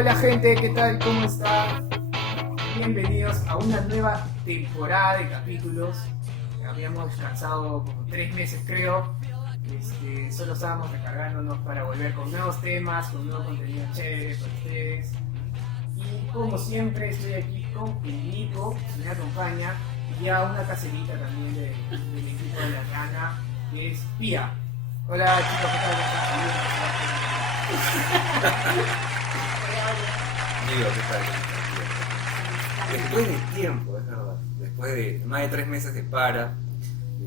Hola gente, ¿qué tal? ¿Cómo están? Bienvenidos a una nueva temporada de capítulos. Habíamos descansado como 3 meses creo. Solo estábamos recargándonos para volver con nuevos temas, con nuevo contenido chévere para ustedes. Y como siempre estoy aquí con Nico, que me acompaña, y a una caserita también del equipo de La Rana, que es Pía. Hola chicos, ¿qué tal? Digo, ¿qué tal? Después de tiempo, es verdad. Después de más de 3 meses de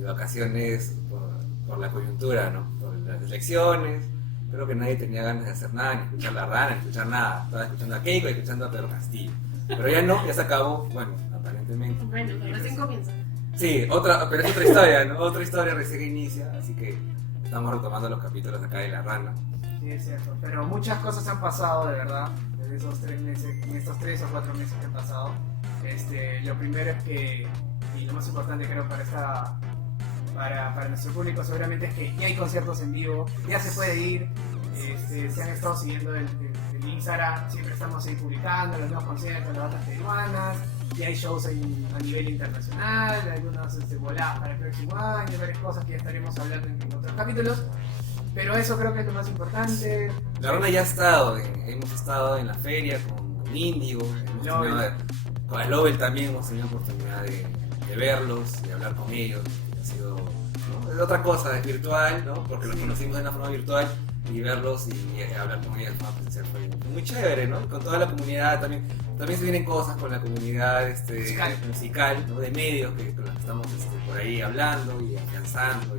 vacaciones por la coyuntura, ¿no? Por las elecciones. Creo que nadie tenía ganas de hacer nada, ni escuchar La Rana, ni escuchar nada. Estaba escuchando a Keiko y escuchando a Pedro Castillo. Pero ya no, ya se acabó, bueno, aparentemente. Bueno, pero recién comienza. Sí, pero es otra historia, ¿no? Otra historia recién inicia, así que estamos retomando los capítulos acá de La Rana. Sí, es cierto, pero muchas cosas han pasado de verdad en esos 3 meses, en estos 3 o 4 meses que han pasado. Lo primero es que, y lo más importante creo para nuestro público seguramente es que ya hay conciertos en vivo, ya se puede ir. Se han estado siguiendo el Instagram, siempre estamos ahí publicando los nuevos conciertos, las bandas peruanas, y hay shows a nivel internacional, algunos voladas para el próximo año, varias cosas que ya estaremos hablando en otros capítulos. Pero eso creo que es lo más importante. La Rana ya ha estado, hemos estado en la feria con Índigo, con el Lobel también hemos tenido oportunidad de verlos, de hablar con ellos. Ha sido, ¿no? Es otra cosa, es virtual, ¿no? Porque los conocimos de una forma virtual y verlos y hablar con ellos de forma presencial fue muy chévere, ¿no? Con toda la comunidad también se vienen cosas con la comunidad musical, ¿no? De medios con las que estamos por ahí hablando y afianzando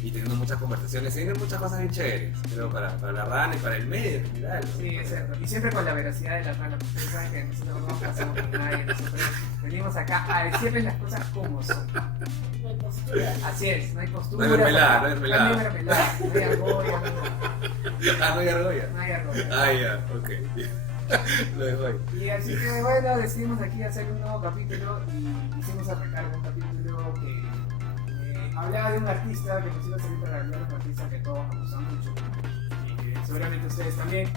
y teniendo muchas conversaciones. Se vienen muchas cosas bien chéveres, creo, para La Rana y para el medio en general, ¿no? Sí, es cierto. Y siempre con la veracidad de La Rana, porque ustedes saben que nosotros no nos casamos con nadie, nosotros venimos acá a decirles las cosas como son. No hay postura. Así es, no hay postura. No hay mermelada, no hay No hay mermelada. mermelada, no hay argolla, No hay argolla. no hay argolla. Ah, ya, ok. Lo dejo ahí. Y así que bueno, decidimos aquí hacer un nuevo capítulo y quisimos arrancar un capítulo que hablaba de un artista que nos iba a servir para hablar de un artista que todos nos gustan mucho y que seguramente ustedes también,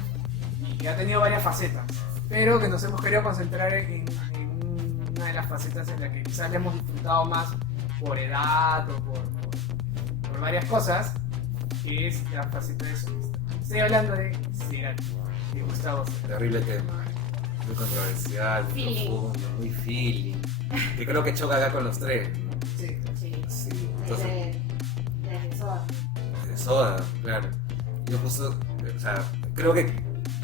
y que ha tenido varias facetas, pero que nos hemos querido concentrar en una de las facetas en la que quizás le hemos disfrutado más por edad o por varias cosas, que es la faceta de solista. Estoy hablando de Cerati, de Gustavo Cerati. Terrible tema, muy controversial, muy Feeling. profundo, muy feeling. Que creo que choca acá con los tres, ¿no? Sí. Sí, entonces, Desde Soda. de Soda, claro. Yo justo, o sea, creo que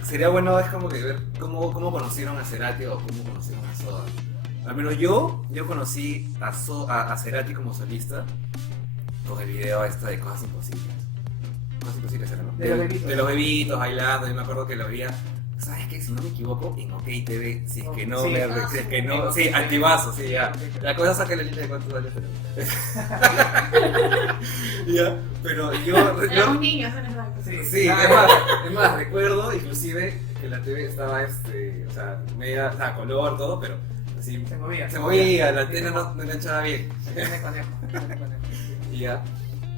sería bueno es como que ver cómo conocieron a Cerati o cómo conocieron a Soda. Al menos yo conocí a Cerati como solista con el video de Cosas Imposibles. Cosas Imposibles era, ¿no? De los bebitos. De los bebitos bailando, yo me acuerdo que lo veía. ¿Sabes qué? Si no me equivoco, en OK TV, si es que no Sí. si es que no, sí, Antivaso, sí, ya. La cosa saca la lista de cuántos años tenemos. Ya, pero Éramos niños, en el banco. sí, es más, recuerdo inclusive que la TV estaba, o sea, media, o sea, color, todo, pero así, Se movía. la antena no enganchaba bien. Tiene conejo. Y ya,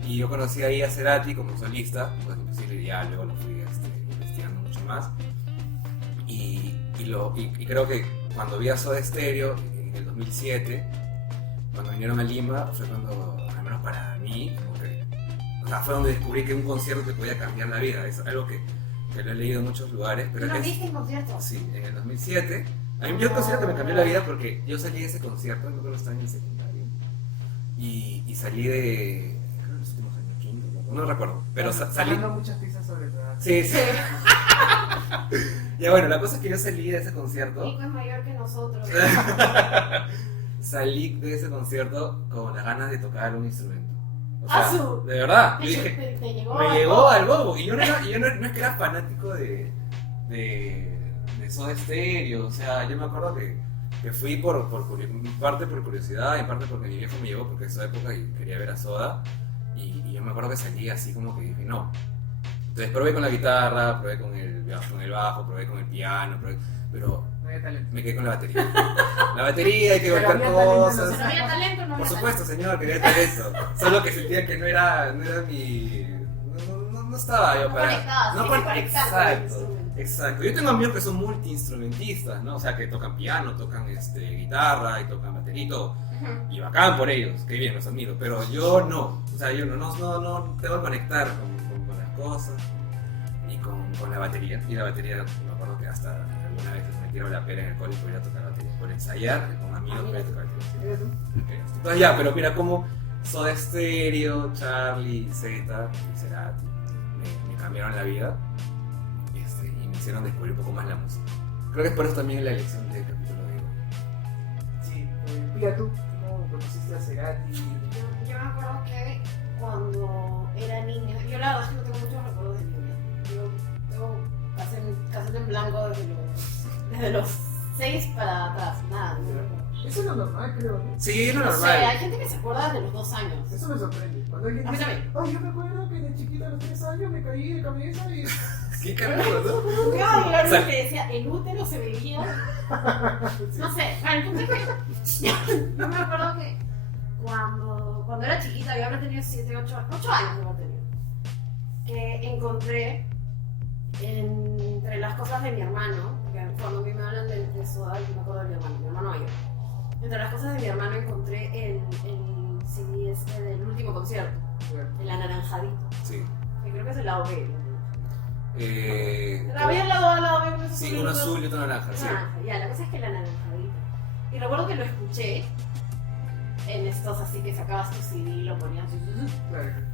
y yo conocí ahí a Cerati como solista, pues imposible, ya luego lo fui investigando mucho más. Y creo que cuando vi a Soda Stereo en el 2007, cuando vinieron a Lima, fue cuando, al menos para mí, como que, o sea, fue donde descubrí que un concierto te podía cambiar la vida. Es algo que lo he leído en muchos lugares. Pero ¿Tú lo es, viste en concierto? sí, en el 2007. A mí yo considero que me cambió la vida porque yo salí de ese concierto, no creo que estaba en el secundario, y salí de, creo que los últimos años, quinto, no recuerdo, pero salí... Dando muchas pizzas sobre tu edad. Sí. Ya bueno, la cosa es que yo salí de ese concierto. Nico es mayor que nosotros. Salí de ese concierto con las ganas de tocar un instrumento. O sea, ¡Asu! de verdad. Yo De hecho, dije, te llegó me algo. llegó al bobo. Y yo no es que era fanático de Soda Stereo. O sea, yo me acuerdo que fui en parte por curiosidad, en parte porque mi viejo me llevó porque en esa época y quería ver a Soda. Y yo me acuerdo que salí así como que dije, no. Entonces probé con la guitarra, probé con el bajo, probé con el piano, pero No había talento. me quedé con la batería. La batería, hay que Pero golpear había talento, cosas. Si no había talento, no Por había supuesto, señor, quería talento. Solo que sentía que no era mi... No estaba yo No para... conectabas, No tienes que con... conectar con el Exacto. instrumento. Exacto. Yo tengo amigos que son multiinstrumentistas, ¿no? O sea, que tocan piano, tocan guitarra y tocan batería y todo. Y bacán por ellos, qué bien, los admiro. Pero yo no. O sea, yo no tengo que conectar con las cosas y con la batería. Y la batería, me acuerdo que hasta alguna vez me tiró la pera en el colegio por ir a tocar batería. Por ensayar con amigos para tocar batería. Entonces ya, pero mira cómo Soda Stereo, Charlie, Z y Cerati me cambiaron la vida. Y me hicieron descubrir un poco más la música. Creo que es por eso también la elección del capítulo de hoy. Sí, mira tú, ¿cómo conociste a Cerati? Yo me acuerdo que cuando era niña, yo la verdad es que no tengo muchos recuerdos de niña. Yo tengo cassette en blanco desde los 6 para atrás, nada, no me recuerdo. Eso es lo normal, creo, ¿no? Sí, lo No sé, normal. hay gente que se acuerda desde los 2 años. Eso me sorprende. Cuando alguien A mí dice, también. ay, yo me acuerdo que de chiquita a los 3 años me caí de cabeza y... Qué carajo, ¿no? Yo era lo que decía, el útero se veía. No sé, el punto es que yo me acuerdo que cuando era chiquita, yo habría tenido 7, 8 años de batería, que encontré entre las cosas de mi hermano, porque cuando a mí me hablan de Soda, yo me acuerdo de mi hermano mayor. Entre las cosas de mi hermano encontré el CD del último concierto, el anaranjadito, Sí. que creo que es el lado B. Creo- Había el lado A, el lado B, Sí, uno azul y otro naranja, sí. Naranja, ya, la cosa es que el anaranjadito. Y recuerdo que lo escuché en estos así que sacabas tu CD y lo ponías.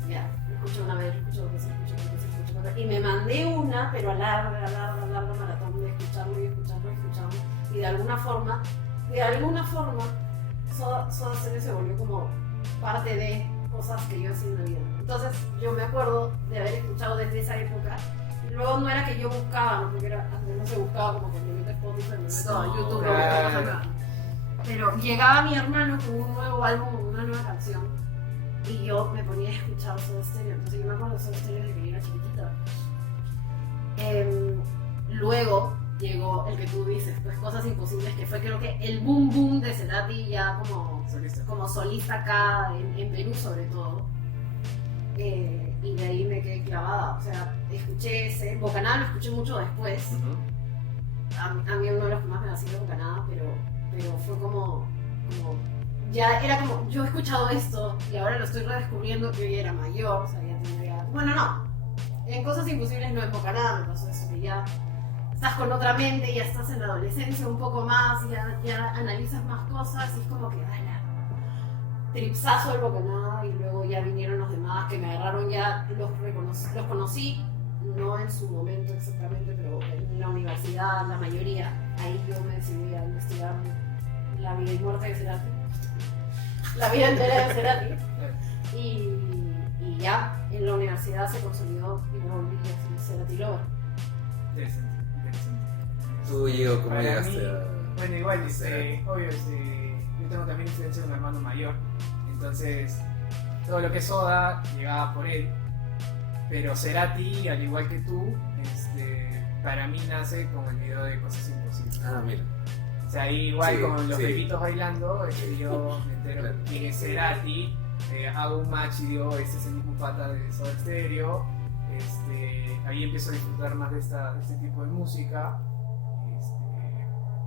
Ya, lo escuché una vez, lo escuché dos veces, lo escuché otra vez. Y me mandé una, pero a larga maratón de escucharlo y escucharlo y escucharlo. Y de alguna forma, Soda Stereo se volvió como parte de cosas que yo hacía en la vida. Entonces yo me acuerdo de haber escuchado desde esa época. Y luego no era que yo buscaba, ¿no? Porque antes no se buscaba como que me meto a Spotify, me meto a YouTube, claro. pero llegaba mi hermano con un nuevo álbum, con una nueva canción, y yo me ponía a escuchar Soda Stereo. Entonces yo me acuerdo de Soda Stereo desde que yo era chiquitita. Luego llegó el que tú dices, pues Cosas Imposibles, que fue creo que el boom boom de Cerati ya como solista acá en Perú sobre todo. Y de ahí me quedé clavada, o sea, escuché ese, Bocanada lo escuché mucho después. A mí uno de los que más me vaciló Bocanada, pero fue como ya era como, yo he escuchado esto y ahora lo estoy redescubriendo que hoy era mayor, o sea, ya tendría, bueno, no, en Cosas Imposibles no, en Bocanada me pasó eso, que ya estás con otra mente, ya estás en la adolescencia un poco más, ya analizas más cosas y es como que, tripsazo del Bocanada, y luego ya vinieron los demás que me agarraron, ya los conocí, no en su momento exactamente, pero en la universidad, la mayoría, ahí yo me decidí a investigar la vida y muerte de Cerati, la vida entera de Cerati, y ya en la universidad se consolidó y me volví así Cerati Lover. Interesante. Tú, Diego, ¿cómo Para llegaste mí, a...? bueno, igual, obvio, yo tengo también influencia de un hermano mayor, entonces todo lo que es Soda llegaba por él, pero Cerati, al igual que tú, para mí nace con el video de Cosas Imposibles. Ah, mira. O sea, ahí igual Sí, con los sí. bebitos bailando, yo me entero Claro. quién es Cerati, hago un match y digo, este es el mismo pata de Soda Stereo. Ahí empiezo a disfrutar más de este tipo de música.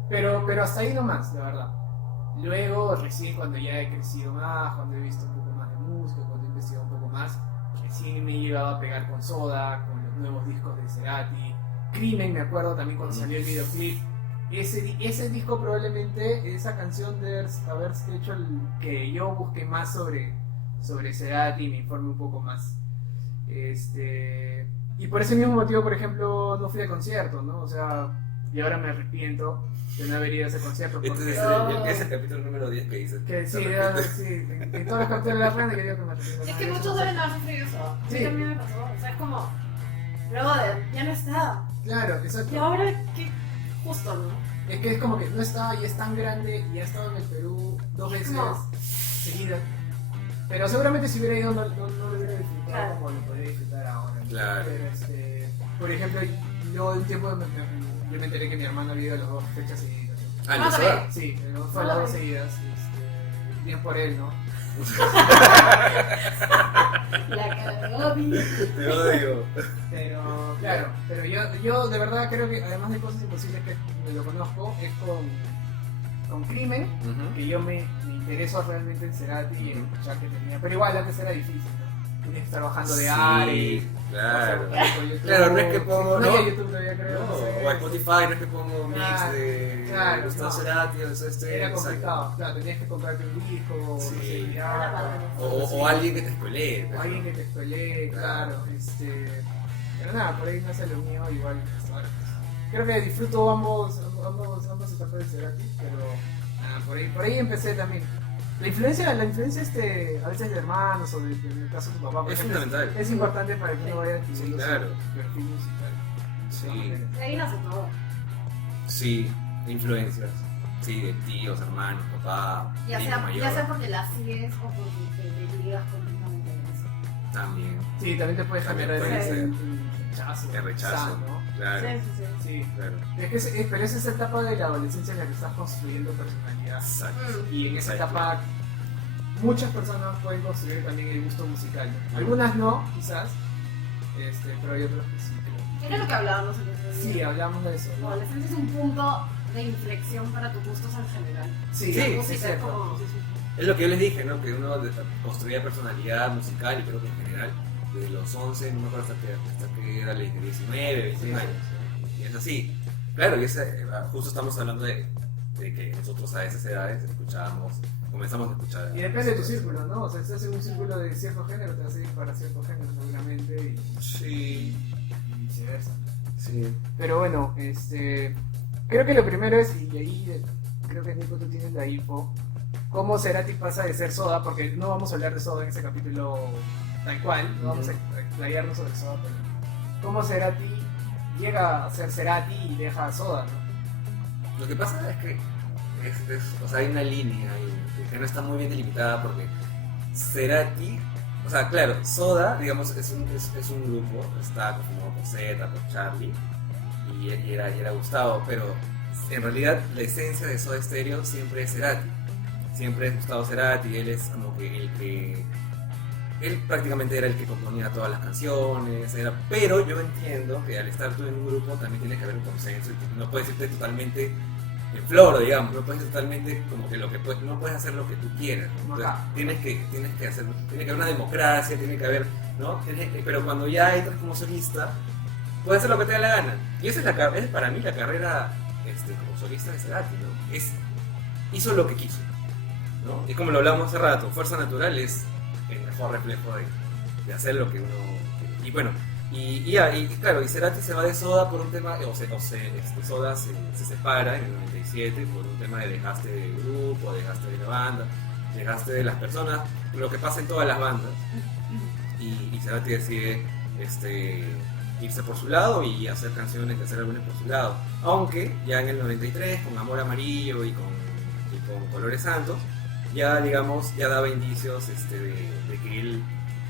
Pero hasta ahí nomás, la verdad. Luego, recién cuando ya he crecido más, cuando he visto un poco más de música, cuando he investigado un poco más, recién me he llegado a pegar con Soda, con los nuevos discos de Cerati. Crimen, me acuerdo también cuando salió el videoclip. Ese disco probablemente, esa canción de haber hecho que yo busque más sobre Cerati y me informe un poco más. Y por ese mismo motivo, por ejemplo, no fui a concierto, ¿no? O sea, y ahora me arrepiento de no haber ido a ese concierto. Porque Es el capítulo número 10 que dices. que sí, en todos los capítulos de la red que digo que me arrepiento. Es que muchos deben haber sufrido eso. A mí Sí. también me pasó. O sea, es como, brother, ya no está. Claro, exacto. Y ahora, ¿qué? Justo, ¿no? Es que es como que no estaba y es tan grande y ha estado en el Perú 2 veces No. seguidas. Pero seguramente si hubiera ido no lo hubiera disfrutado Claro. como lo podría disfrutar ahora. Claro. Pero por ejemplo, yo de un tiempo yo me enteré que mi hermano había ido a las 2 fechas seguidas. Ah, Ah, ¿no también. sabes? Sí, pero fue a las 2 seguidas. Bien por él, ¿no? La Cargoni. Te odio. Pero, claro, pero yo de verdad creo que además de Cosas Imposibles que me lo conozco, es con Crimen, que yo me intereso realmente en Cerati y en escuchar que tenía. Pero igual antes era difícil, ¿no? Tienes que estar bajando de Ares. Claro. YouTube, Claro, no es que pongo. No, No, había YouTube todavía creo. no, No sé. o a Spotify, no es que pongo mix Claro, de claro, Gustavo no. Cerati o eso Era complicado, claro, tenías que comprarte un disco, no sé, Sí. pirata, O alguien que te spoilee. o alguien que te spoilee, claro, pero nada, por ahí no es lo mío, igual hasta ahora, pues. Creo que disfruto ambas etapas de Cerati, pero nada, por ahí empecé también. La influencia a veces de hermanos o en el caso de tu papá, por Es ejemplo, fundamental. es importante para que uno vaya adquiriendo Sí, claro. su perfil musical. Sí. De ahí nace todo. Sí, influencias. Sí, de tíos, hermanos, papá, Ya primo sea, mayor. ya sea porque la sigues o porque te ligas completamente a eso. También. Sí, también te puede También generar puede el ser. rechazo. El rechazo. sano. Claro, Sí. claro. Es que pero es esa etapa de la adolescencia en la que estás construyendo personalidad. Exacto. Y en esa Exacto. etapa muchas personas pueden construir también el gusto musical. Algunas no, quizás, pero hay otras que sí. Era lo que hablábamos el otro día. Sí, hablamos de eso, La ¿no? adolescencia es un punto de inflexión para tus gustos en general. Sí, Sí, La es música es cierto. como... Es lo que yo les dije, ¿no? Que uno construía personalidad musical y creo que en general, desde los 11, no me acuerdo hasta que era, le dije 19, 21 Sí. años. Y es así. Claro, y justo estamos hablando de que nosotros a esas edades comenzamos a escuchar. Y depende de tu círculo, ¿no? O sea, si estás en un círculo de cierto género, te vas a ir para cierto género seguramente Sí, y viceversa. sí. Pero bueno, creo que lo primero es, y ahí creo que Nico tú tienes la info, cómo Cerati pasa de ser Soda, porque no vamos a hablar de Soda en ese capítulo tal cual, no vamos a explayarnos sobre Soda, pero cómo Cerati llega a ser Cerati y deja a Soda, ¿no? Lo que pasa es que o sea, hay una línea ahí que no está muy bien delimitada porque Cerati, o sea, claro, Soda, digamos, es un grupo, está conformado por Zeta, por Charlie y era Gustavo, pero en realidad la esencia de Soda Stereo siempre es Cerati, siempre es Gustavo Cerati, él es como que él prácticamente era el que componía todas las canciones, pero yo entiendo que al estar tú en un grupo también tiene que haber un consenso y no puedes irte totalmente en floro, digamos, no puedes ir totalmente como que no puedes hacer lo que tú quieras, ¿no? Entonces, tienes que hacer, tiene que haber una democracia, tiene que haber, ¿no? Pero cuando ya entras como solista, puedes hacer lo que te da la gana. Y esa es para mí la carrera como solista de Cerati, ¿no? Hizo lo que quiso, ¿no? Y como lo hablamos hace rato, Fuerza Natural es el mejor reflejo de hacer lo que uno quiere. Y bueno, y claro, y Cerati se va de Soda por un tema, Soda se separa en el 97 por un tema de dejaste del grupo, dejaste de la banda, dejaste de las personas, lo que pasa en todas las bandas. Y Cerati decide irse por su lado y hacer canciones, hacer álbumes por su lado. Aunque ya en el 93, con Amor Amarillo y con Colores Santos, ya digamos, ya daba indicios de que él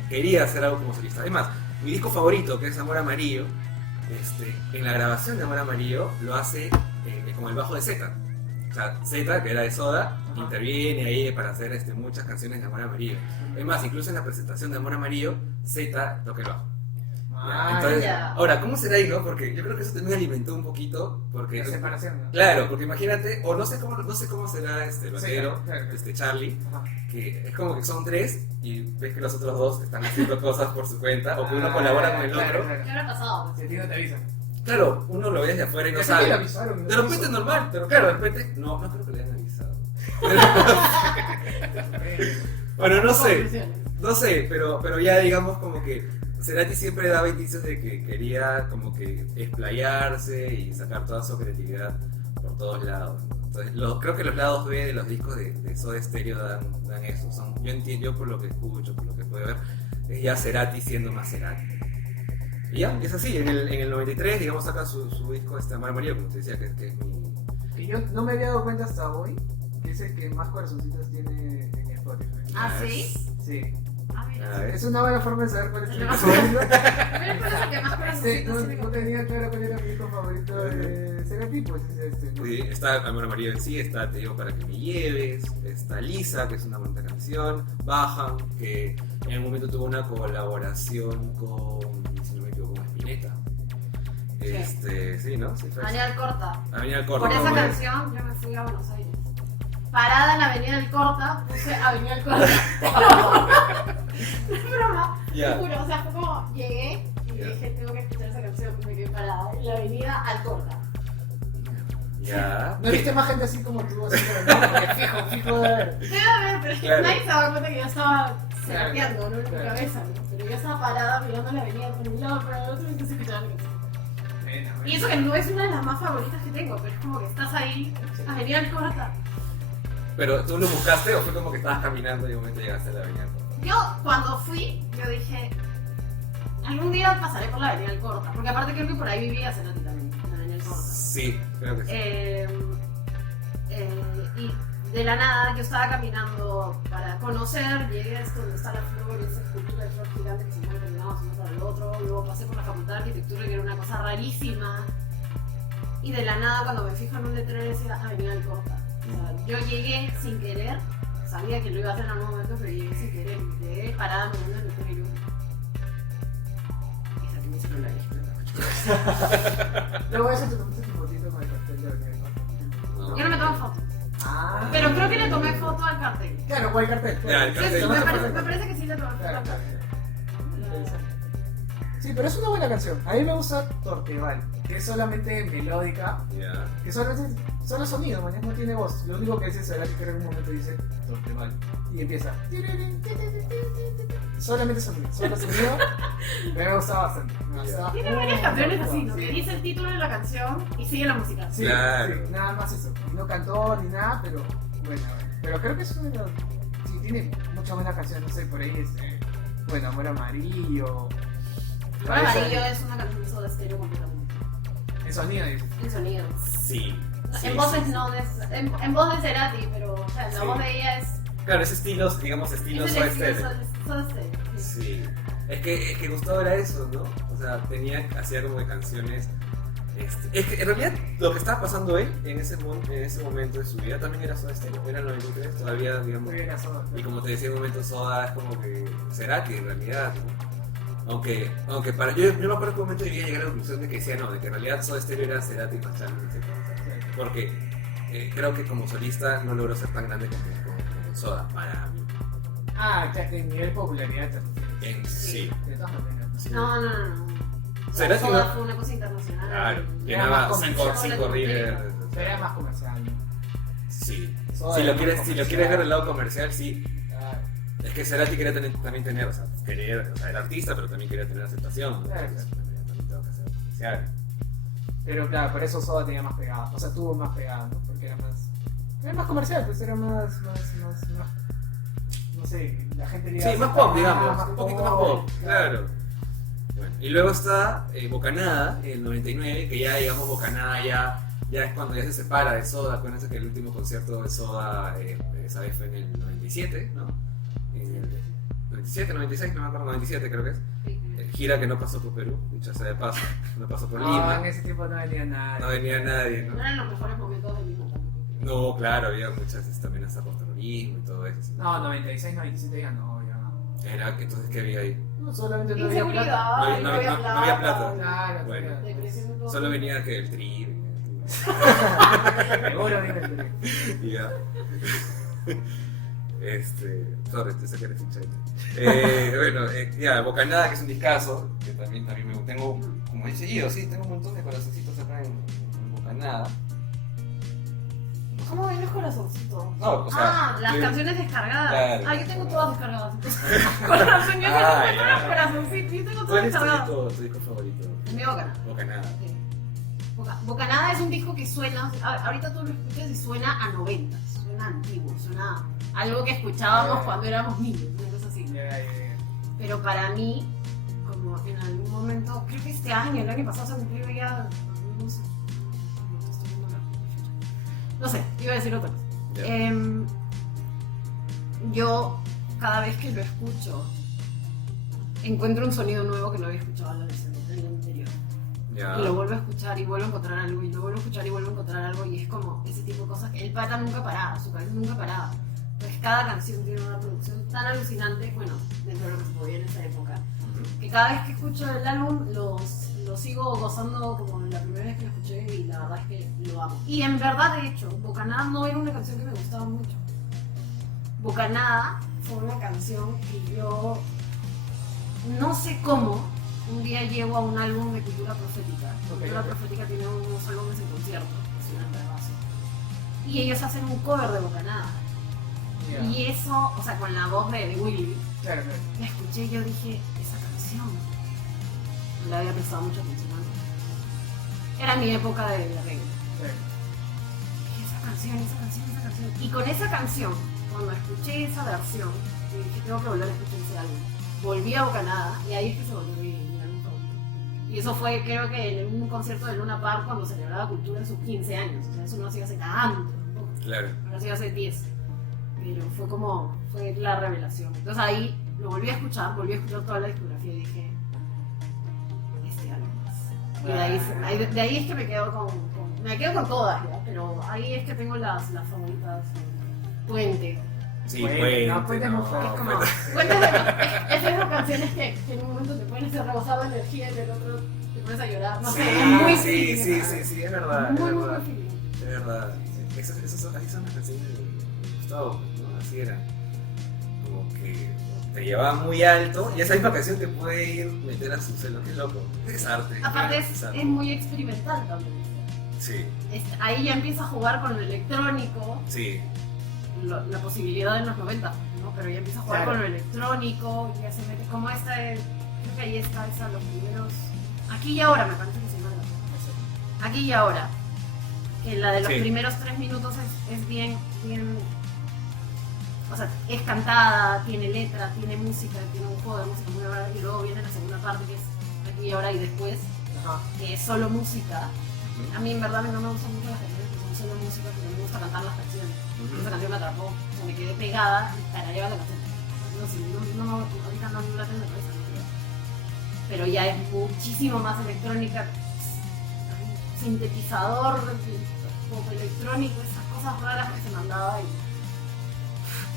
quería hacer algo como solista. Además, mi disco favorito, que es Amor Amarillo, en la grabación de Amor Amarillo lo hace con el bajo de Zeta. O sea, Zeta, que era de Soda, interviene ahí para hacer muchas canciones de Amor Amarillo. Es más, incluso en la presentación de Amor Amarillo, Zeta toca el bajo. Entonces, ahora, ¿cómo será ahí, no? Porque yo creo que eso también alimentó un poquito, porque... La separación, ¿no? Claro, porque imagínate, o no sé cómo será el batero, claro. Charlie, Ajá. que es como que son tres y ves que los otros dos están haciendo cosas por su cuenta, o que uno colabora con el otro. ¿Qué habrá pasado? Si a ti no te avisan. Claro, uno lo ve desde afuera y no Le sabe. avisaron, ¿no? De repente es normal, pero claro, de repente no creo que le hayan avisado. Bueno, no sé, pero ya digamos como que Cerati siempre daba indicios de que quería como que explayarse y sacar toda su creatividad por todos lados. Entonces, creo que los lados B de los discos de Soda Stereo dan eso. Yo por lo que escucho, por lo que puedo ver, es ya Cerati siendo más Cerati. Y ya, es así, en el 93, digamos, saca su disco Amor Amarillo, como te decía, que es mi... Y yo no me había dado cuenta hasta hoy que es el que más corazoncitos tiene en Spotify. ¿Ah, sí? Sí. Ah, mira. Es una buena forma de saber cuál es tu disco Más favorito. Pero es el que más Sí, corazoncitos tiene. no tenía claro cuál era mi disco favorito de Cerati, pues es ¿no? Sí, está Amor Amarillo en sí, está Te digo para que me lleves, está Lisa, que es una bonita canción, Bajan, que En un momento tuvo una colaboración con, si no me equivoco, con Spinetta. Sí, ¿no? Sí, fue Avenida Alcorta. Avenida Alcorta. Por esa ¿cómo es? canción yo me fui a Buenos Aires. Parada en la Avenida Alcorta, puse Avenida Alcorta. No es broma, Ya. te juro. O sea, fue como llegué y Ya. dije, tengo que escuchar esa canción. Me quedé parada en la Avenida Alcorta. Ya. ¿No viste más gente así como tú? Así como, no, porque fijo de ver. Debe haber, pero es que Claro. nadie se daba cuenta que yo estaba Claro, serapeando, ¿no? En mi claro. cabeza. ¿No? Pero yo estaba parada mirando la avenida por un lado, para el otro y entonces escuchaba la canción. Y eso que no es una de las más favoritas que tengo, pero es como que estás ahí, Avenida Alcorta. Pero tú lo buscaste o fue como que estabas caminando y de un momento llegaste a la avenida Alcorta? Yo, cuando fui, yo dije, algún día pasaré por la Avenida Alcorta, porque aparte creo que por ahí vivía Cerati también, en la Avenida Alcorta. Sí, creo que sí. Y de la nada yo estaba caminando para conocer, llegué a esto donde está la flor, esa escultura de flor gigante que se mueve de un lado uno para el otro, luego pasé por la facultad de arquitectura que era una cosa rarísima, y de la nada cuando me fijo en un letrero decía Avenida Alcorta. O sea, yo llegué sin querer, sabía que lo iba a hacer en algún momento, pero llegué sin querer, llegué parada mirando el letrero y saqué mi celular y dije, Luego eso te tomaste tu fotito con el cartel de Avenida Alcorta. No. yo no me tomo fotos, Ah. pero creo que le tomé foto al cartel. Claro, con el cartel. Ya, el Sí, cartel. sí, Tomaste me foto al parece cartel. que sí le tomé foto Claro, al claro. cartel. Interesante. Sí, pero es una buena canción. A mí me gusta Torteval, que es solamente melódica, Ya. que solamente solo sonido, mañana no tiene voz. Lo único que dice Cerati que en un momento dice Torteval y empieza. Solamente sonido, solo sonido. Me gustaba bastante. Me gustaba. Tiene varias canciones así, ¿no? Sí. Que dice el título de la canción y sigue la música. Sí, Claro. sí, nada más eso. Y no cantó ni nada, pero bueno. Pero creo que es una. Sí, tiene muchas buenas canciones. No sé, por ahí bueno, Amor Amarillo. Amor Amarillo es una canción de Soda Stereo completamente. En sonido, dice. En sonido. Sí. En voces no, en voz de Cerati, pero o sea, la Sí. voz de ella es. Claro, ese estilo, digamos, estilo Es Soda el estilo Stereo. Soda Stereo. Sí. Sí. Es que Gustavo era eso, ¿no? O sea, hacía como de canciones. Es que en realidad lo que estaba pasando él en ese momento de su vida también era Soda Stereo. Era el 93, todavía, digamos. Muy bien, eso. Y como te decía en un momento, Soda es como que Cerati en realidad, ¿no? Aunque para yo me acuerdo que en un momento llegué a llegar a la conclusión de que decía no, de que en realidad Soda Stereo era Cerati y Pachano, etc. Porque creo que como solista no logró ser tan grande como Soda, para mí. Ah, ya que en nivel popularidad ya. Sí. De todas maneras. Sí. No. Cerati Soda no- fue una cosa internacional. Claro, Era llenaba más cinco comercial. River. Pero era más comercial, ¿no? Sí. Soda Si era lo más quieres comercial. ver del lado comercial, sí. Claro. Es que Cerati quería también tener, o sea, era artista, pero también quería tener aceptación. ¿no? Claro, Entonces, también tengo que ser comercial. Pero claro, por eso Soda tenía más pegada. O sea, tuvo más pegada, ¿no? Porque era más comercial, pues era más no sé, la gente le iba Sí, a más aceptar pop, digamos, un poquito más pop, claro. claro. Bueno, y luego está Bocanada, en el 99, que ya, digamos, Bocanada ya es cuando ya se separa de Soda. Acuérdense que el último concierto de Soda, esa vez fue en el 97, ¿no? En el 97, 96, no me acuerdo, 97 creo que es. Gira que no pasó por Perú, dicho sea de paso, no pasó por No, Lima, en ese tiempo no venía nada. no venía nadie, No ¿no? eran los mejores momentos de Lima tampoco. No, claro, había muchas amenazas por terrorismo y todo eso. ¿sí? No, 96, 97 ya no, ya. Era, entonces, ¿qué había ahí? No, solamente no había plata. Inseguridad, No había plata. Claro, Bueno. claro. Depresión y todo. Solo venía que el tri. Seguro viene el tren. Y ya. Sorry, te saqué el ficha. Bueno, ya, Bocanada, que es un discazo, que también me tengo, como he seguido, sí, tengo un montón de corazoncitos acá en Bocanada. ¿Cómo ven los corazoncitos? No, o sea, las yo- canciones descargadas. Claro. Yo tengo todas descargadas. Corazón, yo Ah, tengo ya. los corazoncitos, yo tengo ¿Cuál todas es descargadas. tu disco favorito? El mío Bocanada. Bocanada. Sí. Bocanada es un disco que suena, ahorita tú lo escuchas y suena a 90, suena antiguo, suena a algo que escuchábamos cuando éramos niños, una cosa así. Ya. Pero para mí, como en algún momento, creo que este año, el año pasado se cumplió ya, no sé, estoy viendo la fecha. No sé, iba a decir otra cosa. Ya. Yo, cada vez que lo escucho, encuentro un sonido nuevo que no había escuchado en la versión anterior. Ya. Y lo vuelvo a escuchar y vuelvo a encontrar algo, y lo vuelvo a escuchar y vuelvo a encontrar algo, y es como ese tipo de cosas que el pata nunca paraba, su cabeza nunca paraba. pues cada canción tiene una producción tan alucinante, bueno, dentro de lo que se podía en esa época, que cada vez que escucho el álbum lo sigo gozando como la primera vez que lo escuché y la verdad es que lo amo. Y en verdad, de hecho, Bocanada no era una canción que me gustaba mucho. Bocanada fue una canción que yo no sé cómo un día llego a un álbum de Cultura Profética. Cultura Profética tiene unos álbumes en concierto, que se llaman Rebaso. Y ellos hacen un cover de Bocanada. Yeah. Y eso, o sea, con la voz de Willy, claro. La escuché y yo dije, esa canción. No le había prestado mucha atención antes. Era mi época de reggae. Dije, esa canción. Y con esa canción, cuando escuché esa versión, dije, tengo que volver a escuchar ese álbum. Volví a Bocanada y ahí es que se volvió mi álbum favorito. Y eso fue, creo que en un concierto de Luna Park cuando celebraba Cultura en sus 15 años. O sea, eso no ha sido hace tanto. Claro. Pero ha sido hace 10. Pero fue la revelación. Entonces ahí lo volví a escuchar toda la discografía y dije, este álbum es. Y de ahí es que me quedo me quedo con todas, ¿ya? Pero ahí es que tengo las favoritas. Puente. Sí, Puente. Puente es muy fuerte. Puente es de esas canciones que en un momento te pones a rebosar de energía y en el otro te pones a llorar. No sé, es muy sí, es verdad. Muy es verdad. Esas son las canciones de Gustavo, ¿no? Así era. Como que te llevaba muy alto y esa misma canción te puede ir meter a su celo, que es loco. Es arte. Aparte es muy experimental también. Sí. Ahí ya empieza a jugar con lo electrónico. Sí. La posibilidad en los 90, ¿no? Pero ya empieza a jugar con lo electrónico, ya se mete como creo que ahí está los primeros. Aquí y ahora me parece que se llama. Aquí y ahora. Que la de los primeros 3 minutos es bien. O sea, es cantada, tiene letra, tiene música, tiene un juego de música muy raro y luego viene la segunda parte que es aquí y ahora y después, que es solo música. A mí en verdad no me gustan mucho las canciones que son solo música porque me gusta cantar las canciones. Esa canción me atrapó, o sea, me quedé pegada y tarareaba la canción. No sé, ahorita no la tengo de cabeza, no creo. Pero ya es muchísimo más electrónica, sintetizador, pop electrónico, esas cosas raras que se mandaba y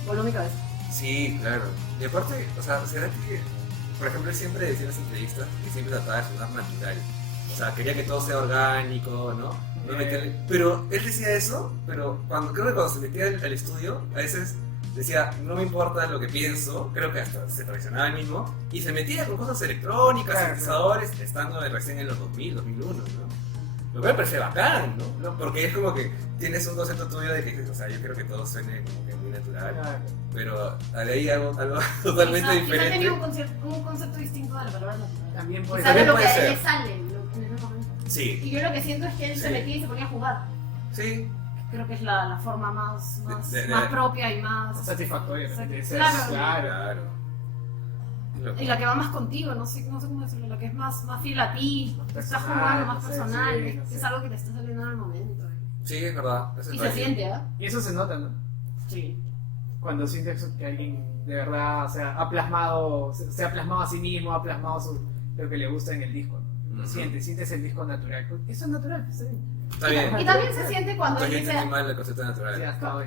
voló mi cabeza. Sí, claro. Y aparte, o sea, será que, por ejemplo, él siempre decía en las entrevistas que siempre trataba de sonar natural. O sea, quería que todo sea orgánico, ¿no? Pero él decía eso, pero creo que cuando se metía al estudio, a veces decía, no me importa lo que pienso, creo que hasta se traicionaba él mismo, y se metía con cosas electrónicas, sintetizadores, estando recién en los 2000, 2001, ¿no? Lo cual me parece bacán, ¿no? Porque es como que tienes un concepto tuyo de que, o sea, yo creo que todo suene como que muy natural, pero de ahí algo totalmente diferente. Quizá tenía un concepto distinto de la palabra natural. También puede ser. Lo que ser. le sale en ese momento. Sí. Y yo lo que siento es que él se metía y se ponía a jugar. Sí. Creo que es la forma más propia y más satisfactoria. Claro. Y la que va más contigo, no sé cómo decirlo, la que es más fiel a ti, estás jugando más personal, es algo que te está saliendo en el momento. Sí, es verdad. Y se siente, ¿eh? Y eso se nota, ¿no? Sí. Cuando sientes que alguien de verdad se ha plasmado a sí mismo, ha plasmado lo que le gusta en el disco, ¿no? Sientes el disco natural. Eso es natural, está bien. Está bien. Y también se siente cuando yo entendí mal el concepto natural. Sí, hasta hoy.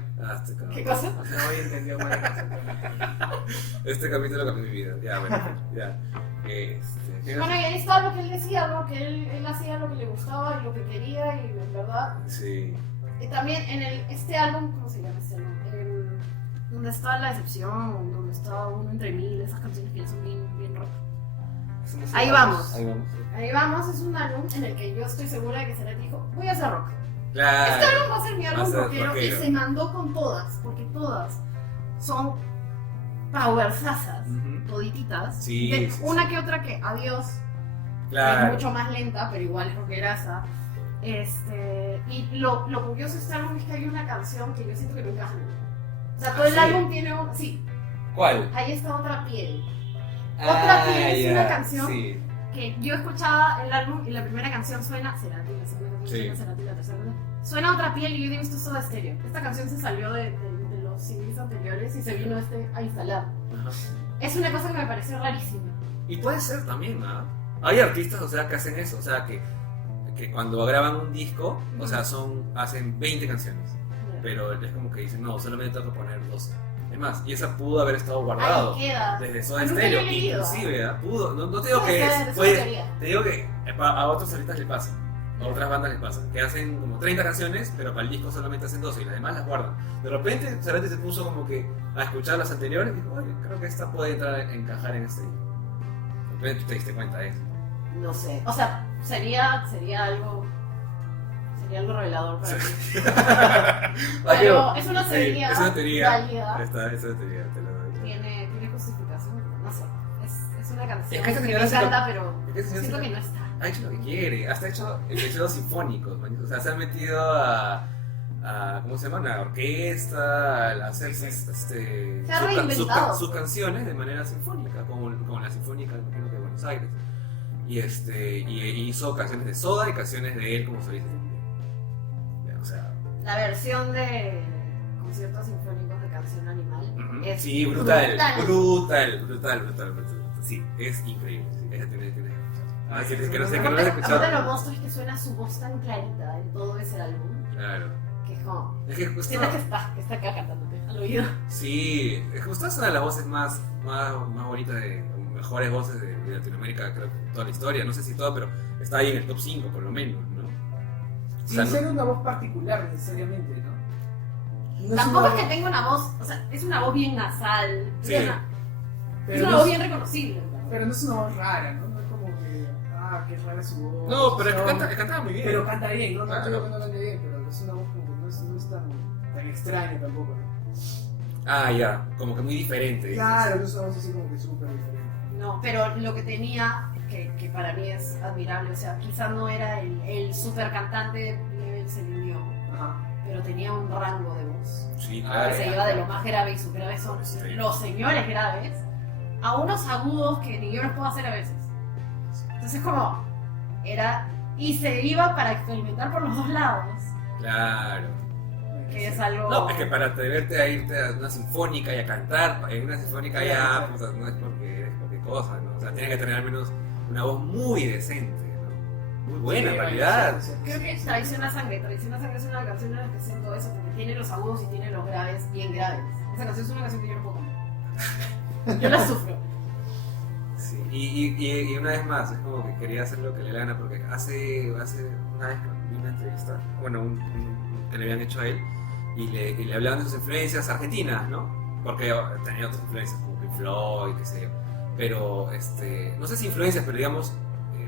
¿Qué cosa? Hasta hoy entendió mal el concepto natural. Este capítulo cambió mi vida. Ya, bueno, ya. Bueno, y ahí está lo que él decía, ¿no? Que él hacía lo que le gustaba y lo que quería y en verdad. Sí. Y también en este álbum, ¿cómo se llama este álbum? Donde está La Decepción, donde está Uno entre Mil, esas canciones que son bien rock. Ahí vamos, es un álbum en el que yo estoy segura de que Cerati dijo, voy a hacer rock. Claro. Este álbum va a ser mi álbum rockero y se mandó con todas, porque todas son powersasas, todititas. Sí, una que otra que, adiós, claro. Es mucho más lenta, pero igual es rockeraza. Y lo curioso de este álbum es que hay una canción que yo siento que no encaja en el álbum. O sea, todo el álbum tiene un... Sí. ¿Cuál? Ahí está Otra Piel. Otra Piel es una canción que yo escuchaba el álbum y la primera canción suena Cerati, la segunda canción suena Cerati, la tercera suena Otra Piel y yo digo, esto es Soda Stereo. Esta canción se salió de los CDs anteriores y se vino a instalar. Ajá. Es una cosa que me pareció rarísima. Y puede ser también, ¿no? Hay artistas, o sea, que hacen eso, o sea, que cuando graban un disco, o sea, hacen 20 canciones. pero es como que dicen, no, solamente tengo que poner 12. Es más, y esa pudo haber estado guardado desde Soda Stereo, inclusive, pudo, no te digo que es, te digo que a otros artistas le pasa, a otras bandas les pasa, que hacen como 30 canciones, pero para el disco solamente hacen 12 y las demás las guardan. De repente Cerati se puso como que a escuchar las anteriores y dijo, oye, creo que esta puede encajar en este disco. De repente tú te diste cuenta de eso. No sé, o sea, sería algo revelador para mí. Pero es una teoría, es una teoría válida. Es una teoría, te lo doy. Tiene justificación, no sé. Es una canción es que me encanta, pero siento que no está. Ha hecho lo que quiere, hasta ha hecho episodios sinfónicos, o sea, se ha metido a ¿cómo se llama? Una orquesta, a hacer se ha reinventado sus canciones de manera sinfónica, como la Sinfónica de Buenos Aires. Y hizo canciones de Soda y canciones de él como solista. O sea, la versión de conciertos sinfónicos de Canción Animal es sí, brutal. Sí, es increíble. Sí, esa tiene que escuchar. Aparte lo monstruo es que suena su voz tan clarita en todo ese álbum. Claro. Que es como... justo, sientes que está acá cantándote al oído. Sí, justo es una de las voces más bonitas, mejores voces de Latinoamérica, creo que toda la historia. No sé si toda, pero está ahí en el top 5 por lo menos, ¿no? Sin ser una voz particular necesariamente, ¿no? Tampoco es que tenga una voz, o sea, es una voz bien nasal, sí. Es una voz bien reconocible. Pero no es una voz rara, ¿no? No es como que, qué rara su voz. No, pero es que cantaba muy bien. Pero canta bien, ¿no? Claro. No canta bien, pero es una voz como que no es tan extraña tampoco, ¿no? Ya, como que muy diferente. Claro, no es una voz así como que súper diferente. No, pero lo que tenía, que para mí es admirable, o sea, quizás no era el super cantante level Celine Dion, pero tenía un rango de voz. Sí, claro. Que se iba de lo más grave, y sus graves son los señores graves, a unos agudos que ni yo los puedo hacer a veces. Entonces y se iba para experimentar por los dos lados. Claro. Que es algo... No, es que para atreverte a irte a una sinfónica y a cantar en una sinfónica claro. Pues, no es porque cosa, ¿no? O sea, tienes que tener al menos una voz muy decente, ¿no? Muy buena, en realidad. Creo que Traición a Sangre es una canción en la que siento eso, porque tiene los agudos y tiene los graves bien graves. Esa canción es una canción que yo no puedo cantar. Yo la sufro. Sí, y una vez más, es como que quería hacer lo que le gana, porque hace una vez vi una entrevista, bueno, que le habían hecho a él, y le hablaban de sus influencias argentinas, ¿no? Porque tenía otras influencias como Pink Floyd, qué sé yo. Pero, no sé si influencias, pero digamos,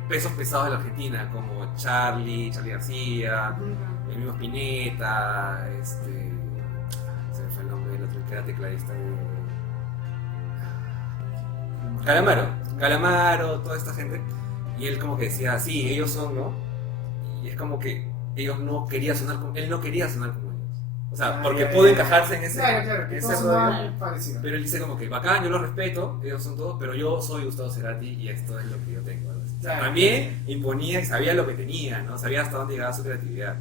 pesos pesados de la Argentina, como Charly García, el mismo Spinetta, se me fue el nombre del otro que era tecladista de... Calamaro, toda esta gente. Y él como que decía, sí, ellos son, ¿no? Y es como que él no quería sonar como ellos. O sea, porque pudo encajarse en ese... Claro, que ese rollo parecido. Pero él dice como que, bacán, yo los respeto, ellos son todos, pero yo soy Gustavo Cerati y esto es lo que yo tengo. ¿No? O sea, también imponía y sabía lo que tenía, ¿no? Sabía hasta dónde llegaba su creatividad.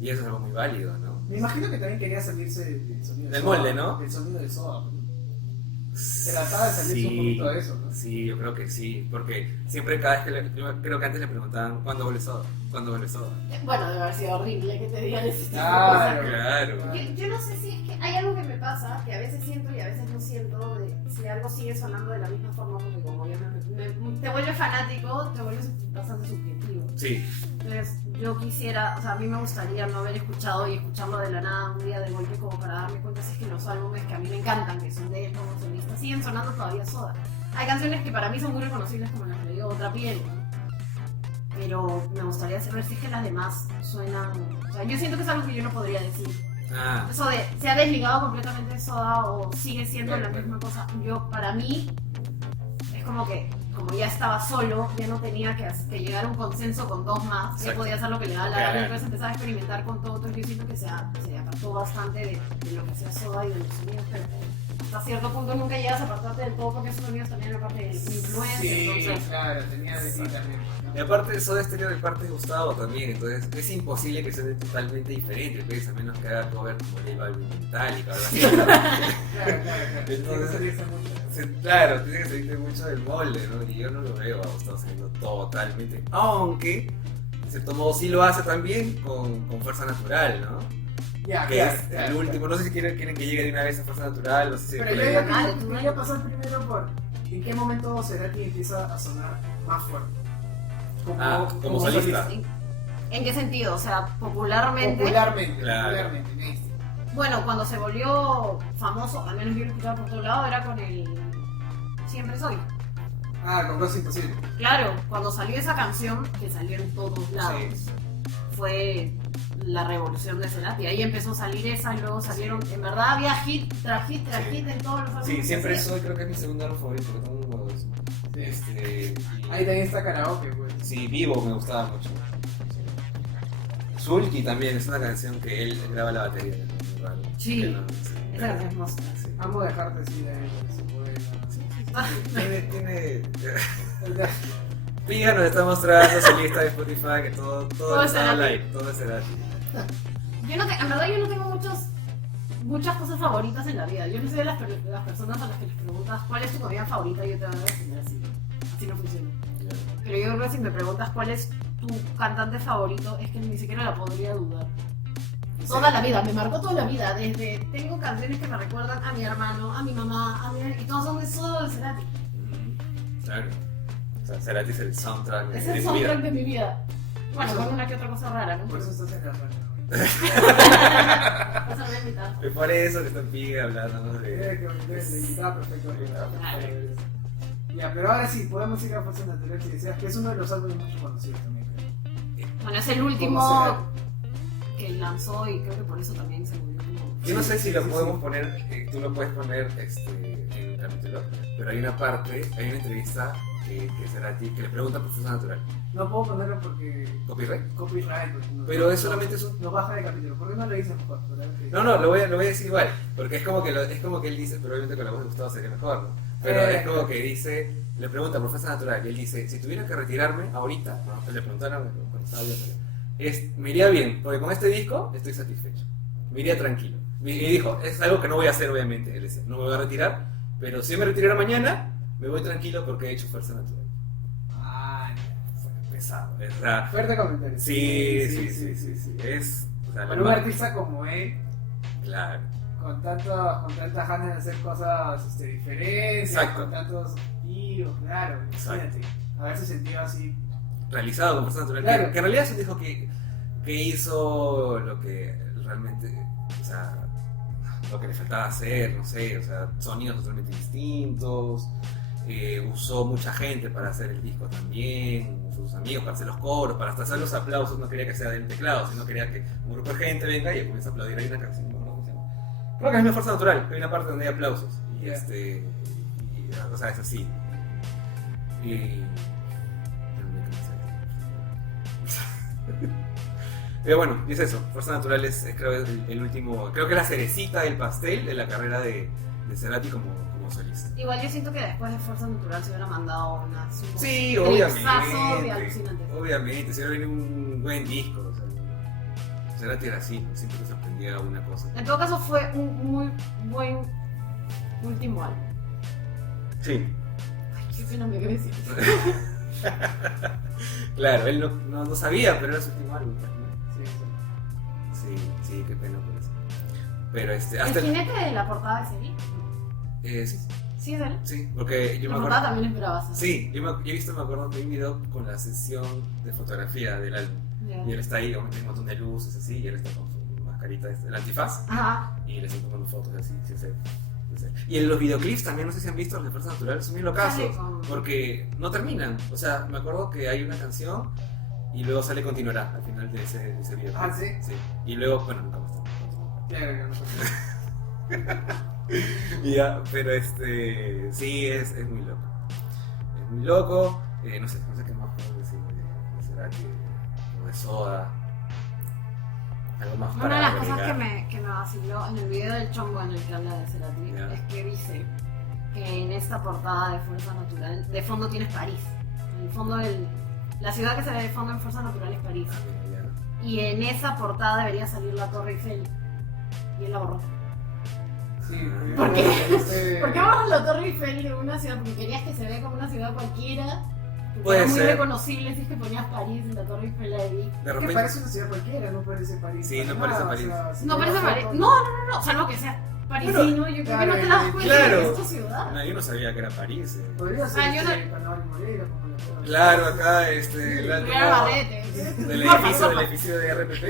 Y eso es algo muy válido, ¿no? Me imagino que también quería salirse del sonido del molde, ¿no? Del sonido de Soda, ¿no? Trataba de salirse un poquito de eso, ¿no? Sí, yo creo que sí, porque siempre cada vez creo que antes le preguntaban ¿cuándo vuelve Soda? Bueno, debe haber sido horrible que te digan eso. Claro. Yo no sé si es que hay algo que me pasa, que a veces siento y a veces no siento, de si algo sigue sonando de la misma forma, porque como ya te vuelves fanático, te vuelves bastante subjetivo. Sí. Entonces yo quisiera, o sea, a mí me gustaría no haber escuchado y escucharlo de la nada un día de golpe como para darme cuenta si es que los álbumes que a mí me encantan, que son de él como solista, siguen sonando todavía Soda. Hay canciones que para mí son muy reconocibles como las que le digo Otra Piel, ¿no? Pero me gustaría saber si es que las demás suenan... O sea, yo siento que es algo que yo no podría decir. Eso de, ¿se ha desligado completamente de Soda o sigue siendo la misma cosa? Para mí, es como que, como ya estaba solo, ya no tenía que llegar a un consenso con dos más, que podía hacer lo que le da la gana, entonces empezaba a experimentar con todo, entonces yo siento que se apartó bastante de lo que hacía Soda y de los sonidos, pero hasta cierto punto nunca llegas a apartarte del todo porque esos sonidos también eran parte de influencia. Sí, entonces, claro, tenía de sí también. Y aparte Soda Stereo de parte de Gustavo también, entonces es imposible que suene totalmente diferente, pues, a menos que haga cover como J Balvin Metallica o algo así. Claro. Entonces, tiene que salirse mucho. Claro, tiene que salirse mucho del molde, ¿no? Y yo no lo veo a Gustavo saliendo totalmente, aunque de cierto modo sí lo hace también con Fuerza Natural, ¿no? Ya, que claro, es claro, el último. claro. No sé si quieren que llegue de una vez a Fuerza Natural, no sé si Pero por yo ahí. quería pasar primero por en qué momento Cerati empieza a sonar más fuerte. Como solista. ¿En qué sentido? O sea, popularmente. Popularmente, Claro. popularmente, mainstream. Bueno, cuando se volvió famoso, al menos yo lo escuchaba por todo lado, era con el Siempre Soy. Con Cosas Imposibles. Claro, cuando salió esa canción, que salió en todos lados, Sí. fue la revolución de Cerati. Ahí empezó a salir esa y luego salieron. En verdad había hit tras hit tras Sí. hit en todos los álbumes. Sí, que Siempre hacía. Soy, creo que es mi segundo álbum favorito, porque tengo un nuevo de eso. Ahí también está Karaoke, pues. Sí, Vivo me gustaba mucho. Sulky también es una canción que él graba la batería. ¿No? Sí. Que no, Esa canción es hermosa. Sí. Amo dejarte así de Tiene. Piga nos está mostrando su lista de Spotify que todo es está Cerati. like, todo es Cerati. En verdad yo no tengo muchas cosas favoritas en la vida. Yo no soy de las personas a las que les preguntas cuál es tu comida favorita y yo te voy a responder así. Así no funciona. Pero yo creo que si me preguntas cuál es tu cantante favorito, es que ni siquiera la podría dudar. Toda la vida, me marcó toda la vida. Desde tengo canciones que me recuerdan a mi hermano, a mi mamá, y todos son de solo de Cerati. Claro. O sea, Cerati es el soundtrack Es de el tu soundtrack vida. de mi vida. Bueno, con una que otra cosa rara, ¿no? Por eso estás en la radio. Esa me invita. Es por eso que está Piga hablando de. Le invitaba perfecto. Ya, pero ahora sí, podemos ir a Fuerza Natural si deseas, que es uno de los álbumes más conocidos también, creo. Bueno, es el Como último que lanzó y creo que por eso también se volvió como... Yo no sé si lo Sí, podemos sí. poner, tú lo puedes poner en el capítulo, pero hay una parte, hay una entrevista que Cerati que le pregunta por Fuerza Natural. No puedo ponerlo porque ¿Copyright? copyright. Pues, Pero es solamente eso. No baja de capítulo. ¿Por qué no lo dices mejor? No, lo voy a decir igual, porque es como que él dice, pero obviamente con la voz de Gustavo sería mejor, ¿no? Pero es como que dice, le pregunta por Fuerza Natural y él dice, si tuviera que retirarme ahorita, no, le preguntaron cuando estaba viendo, me iría bien, porque con este disco estoy satisfecho, me iría tranquilo. Y dijo, es algo que no voy a hacer obviamente, él decía, no me voy a retirar, pero si me retirara mañana, me voy tranquilo porque he hecho Fuerza Natural. Fue pesado, ¿verdad? Fuerte comentario. Sí. Es, o sea, Para un artista como él, claro. con tantas ganas de hacer cosas diferentes, Exacto. con tantos objetivos, claro, imagínate. Haberse sentido así. Realizado con Fuerza Natural, Claro. que en realidad es un disco que hizo lo que realmente, o sea, lo que le faltaba hacer, no sé, o sea, sonidos totalmente distintos, usó mucha gente para hacer el disco también, usó sus amigos para hacer los coros, para hasta hacer los aplausos, no quería que sea del teclado, sino quería que un grupo de gente venga y comience a aplaudir. Hay una canción, no me acuerdo cómo se llama. Creo que es mi Fuerza Natural, hay una parte donde hay aplausos, y Yeah. o sea, es así. Y... Pero bueno, y es eso. Fuerza Natural es creo el último, creo que es la cerecita del pastel de la carrera de Cerati como solista. Igual yo siento que después de Fuerza Natural se hubiera mandado unas Sí, de obviamente. alucinantes. Obviamente, si hubiera venido un buen disco. O sea, Cerati era así, siempre te sorprendía una cosa. En todo caso fue un muy buen último álbum. Sí. Ay, qué pena me quedé decir. Claro, él no sabía, pero era su último álbum. Sí, Sí, qué pena por eso. Pero hasta ¿El jinete de la portada de serie? sí, Sí, es él. sí, porque yo La me portada acuerdo. también esperaba hacer. Sí, yo he visto, me acuerdo que hay un video con la sesión de fotografía del álbum. Ya. Y él está ahí, obviamente hay un montón de luces así, y él está con su mascarita, el antifaz, Ajá. y le están tomando fotos así, sin ser. Y en los videoclips también, no sé si han visto los de Fuerza Natural, son bien locazos, Sale con- porque no terminan. O sea, me acuerdo que hay una canción y luego sale Continuará al final de ese videoclip. Ah, ¿sí? Sí. Y luego, bueno, nunca más. Claro, Ya, pero sí, es muy loco. Es muy loco, no sé qué más puedo decir de Cerati, o de Soda. Algo más Una para de las cosas agregar. que me vaciló en el video del chongo en el que habla de Cerati Ya. es que dice que en esta portada de Fuerza Natural, de fondo tienes París. En el fondo, la ciudad que se ve de fondo en Fuerza Natural es París. Ah, mira, ya. Y en esa portada debería salir la Torre Eiffel. Y él la borró. Sí, ¿Por qué? este- ¿Por qué borras la Torre Eiffel de una ciudad? Porque querías que se vea como una ciudad cualquiera. Puede era muy ser. reconocible si es que ponías París en la Torre Eiffel ahí. De Que repente. parece una ciudad cualquiera, no parece París. Sí, no para parece nada, París. o sea, si No ves parece la París. foto- No, salvo que sea parisino, yo creo que no te das cuenta claro. de esta ciudad. No, yo no sabía que era París. Podría ser yo no- Carnaval y Moreira, como la puedo- Claro, acá la Primero Barrete. del edificio de RPP,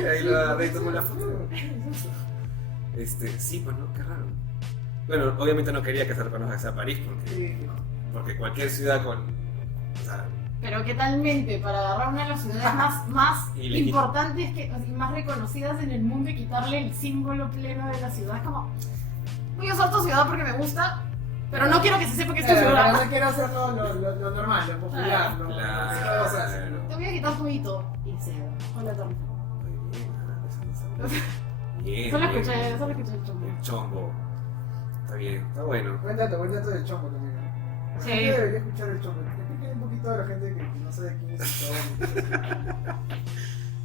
ahí tomó la foto. Sí, pues no, qué raro. Bueno, obviamente no quería que se reconozca a París porque cualquier ciudad con. O sea, Pero qué tal mente para agarrar una de las ciudades más Y le importantes y más reconocidas en el mundo y quitarle el símbolo pleno de la ciudad. Es como, voy a usar tu ciudad porque me gusta, pero no quiero que se sepa que es tu Pero ciudad. no quiero hacer lo normal, lo popular, lo Claro. o sea, Te voy a quitar tu hito y se va. Hola, Tom. muy bien, eso no sabía. Bien. Solo bien. escuché el chombo. El chombo. Está bien, está bueno. buen dato del chombo también. ¿No? La Sí. gente debería escuchar el chombo. Explíquenle un poquito a la gente que no sabe quién es el chombo.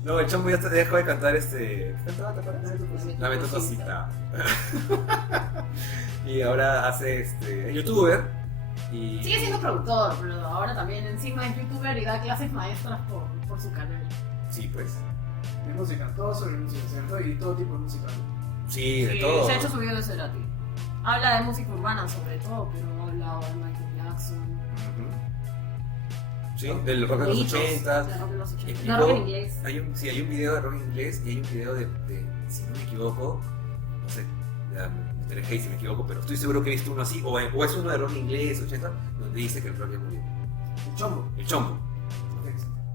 No, el chombo ya dejó de cantar ¿qué cantaba, te acuerdas? La Metocosita. Y ahora hace es youtuber. Y Sigue siendo productor, pero ahora también encima es youtuber y da clases maestras por su canal. sí, pues. De música, todo sobre música, ¿cierto? Y todo tipo de música. Sí, de Sí, todo. se ha hecho su video de Cerati. Habla de música urbana sobre todo, pero ha hablado de Michael Jackson. Ujú. Sí, del rock de los Hitos, 80s. de rock de los 80s. De Explicó- rock en inglés. Hay un video de rock inglés y hay un video de si no me equivoco, no sé, ya me meteré hate si me equivoco, pero estoy seguro que he visto uno así, o es uno de rock inglés 80, donde dice que el rock ya murió. El chombo. El chombo.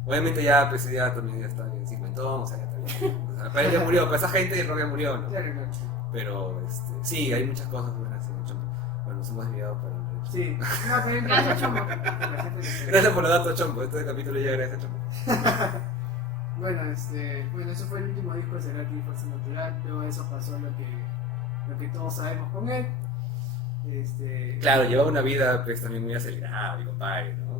Obviamente ya, pues ya también ya está en 50, o sea, ya está bien. O sea, pero él ya murió, para esa gente el rock ya murió, ¿no? Claro, claro. Pero sí, hay muchas cosas buenas en el chombo. Bueno, nos hemos desviado para el Sí. No, también Gracias, Chombo. Gracias por los datos, Chombo. Este capítulo llega gracias, Chombo. Bueno, eso fue el último disco de Cerati, Fuerza Natural. Luego de eso pasó lo que todos sabemos con él. Claro, llevaba una vida pues también muy acelerada, mi compadre, ¿no?